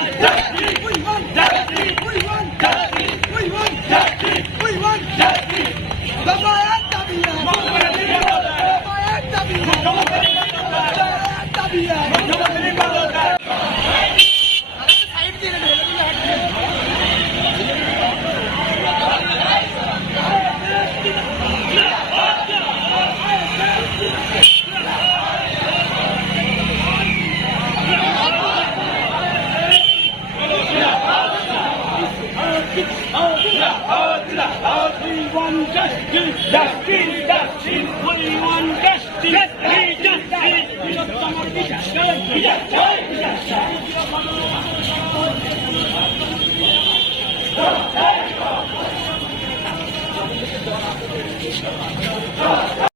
Yeah. Justice, justice, justice. We want justice, justice, justice. বৃহত্তম বিচার, বিচার, বিচার, বিচার। হত্যাকারীদের গ্রেফতার করতে হবে এই দাবিতে আমাদের আন্দোলন ব্যক্তিকে হত্যাকারীদের অবিলম্বে গ্রেফতার করতে হবে এই দাবিতে আমাদের আন্দোলন ডাক্তার মশাইকে নিরীহভাবে হত্যা করা হলো কেন স্বাস্থ্যমন্ত্রী পুলিশ মন্ত্রী জবাব দাও একজন স্বাস্থ্যমন্ত্রী একজন স্বাস্থ্যকর্মী ডাক্তারবাবুকে নিরীহভাবে হত্যা করা হলো কেন পুলিশ মন্ত্রী জবাব দাও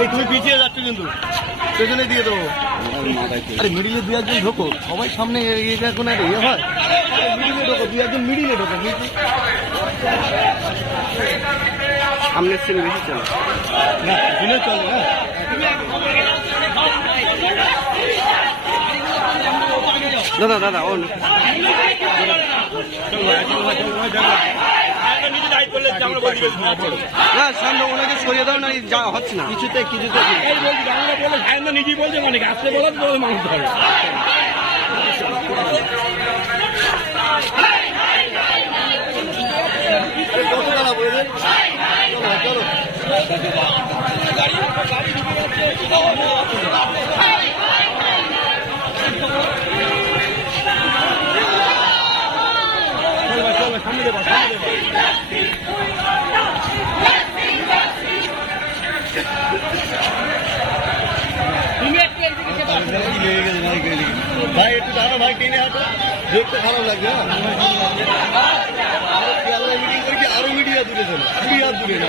এই তুমি পিছিয়ে যাচ্ছ কিন্তু। পেছনে দিয়ে দেবো আরে মিডিলে দু একজন ঢোকো। সবাই সামনে এগিয়ে এখন আর ইয়ে হয়? মিডিলে ঢোকো দু একজন মিডিলে ঢোকো সামনের সিনে বেশি চলে। না চলে না দাদা দাদা ও না সামনে ওনাকে সরিয়ে দাও না যা হচ্ছে না কিছুতে কিছুতে এই বলছি বাংলা বলে সায়ন্দা নিজেই বলছে অনেক আসতে বলে মানুষ ধরে কত ভাই, একটু দাঁড়া ভাই, টেনে হাঁটা। দেখতে খারাপ লাগবে হ্যাঁ। আরও মিটিং করছি, আরও মিডিয়া দূরে চলো। মিডিয়া দূরে, না।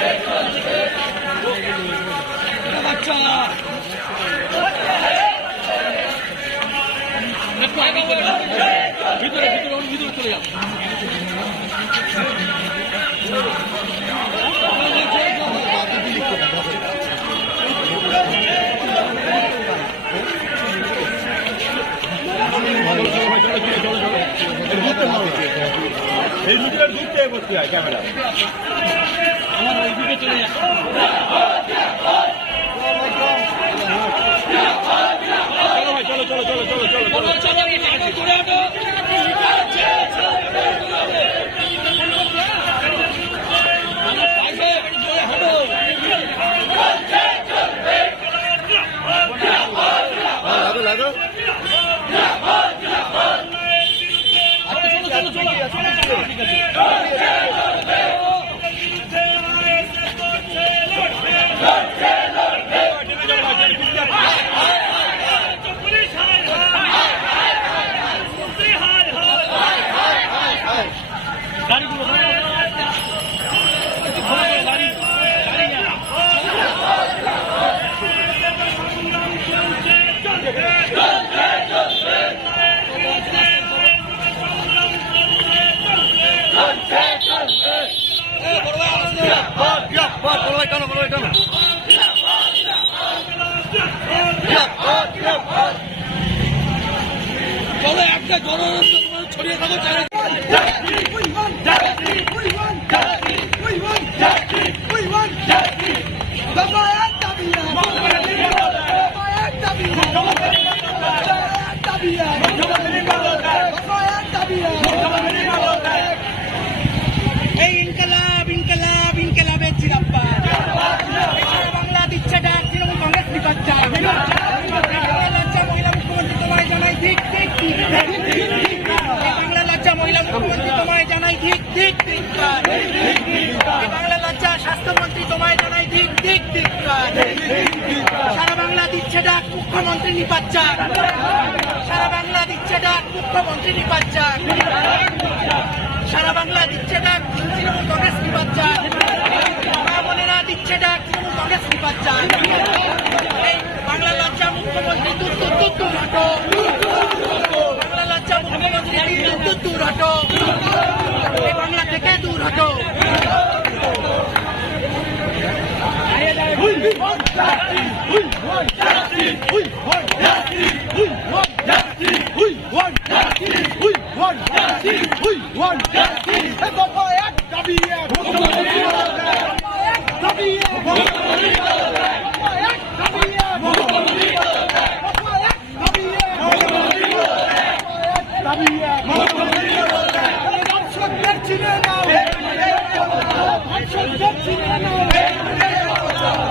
ভিতরে ভিতরে ভিতরে চলে যাও এই লোকটা ঢুকতে বসতে হয় ক্যামেরা আমার ওই দিকে চলে যায় চলো চলো চলো চলো চলো ছড়িয়ে থাকো চারিদিকে। এই ইনকালাব ইনকালাব ইনকালাবের জিরাপ্পা বাংলা দিচ্ছে ডাক তৃণমূল কংগ্রেস নিপাচ্ছা লজ্জা মহিলা মুখ্যমন্ত্রী তোমায় জানাই ঠিক ঠিক ঠিক বাংলা লজ্জা মহিলা মুখ্যমন্ত্রী তোমায় জানাই ঠিক ঠিক ঠিক বাংলা লজ্জা স্বাস্থ্যমন্ত্রী তোমায় জানাই ঠিক ঠিক ঠিক সারা বাংলা দিচ্ছে ডাক মুখ্যমন্ত্রী সারা বাংলা দিচ্ছে ডাক মুখ্যমন্ত্রী নিপাচ্ছা সারা বাংলা দিচ্ছে ডাক তৃণমূল কংগ্রেস বাচ্চা মা বোনেরা দিচ্ছে ডাক তৃণমূল কংগ্রেস বাচ্চা এই মুখ্যমন্ত্রী দূর দূর দূর দূর হটো বাংলা এই বাংলা থেকে দূর বাদ We Let's go.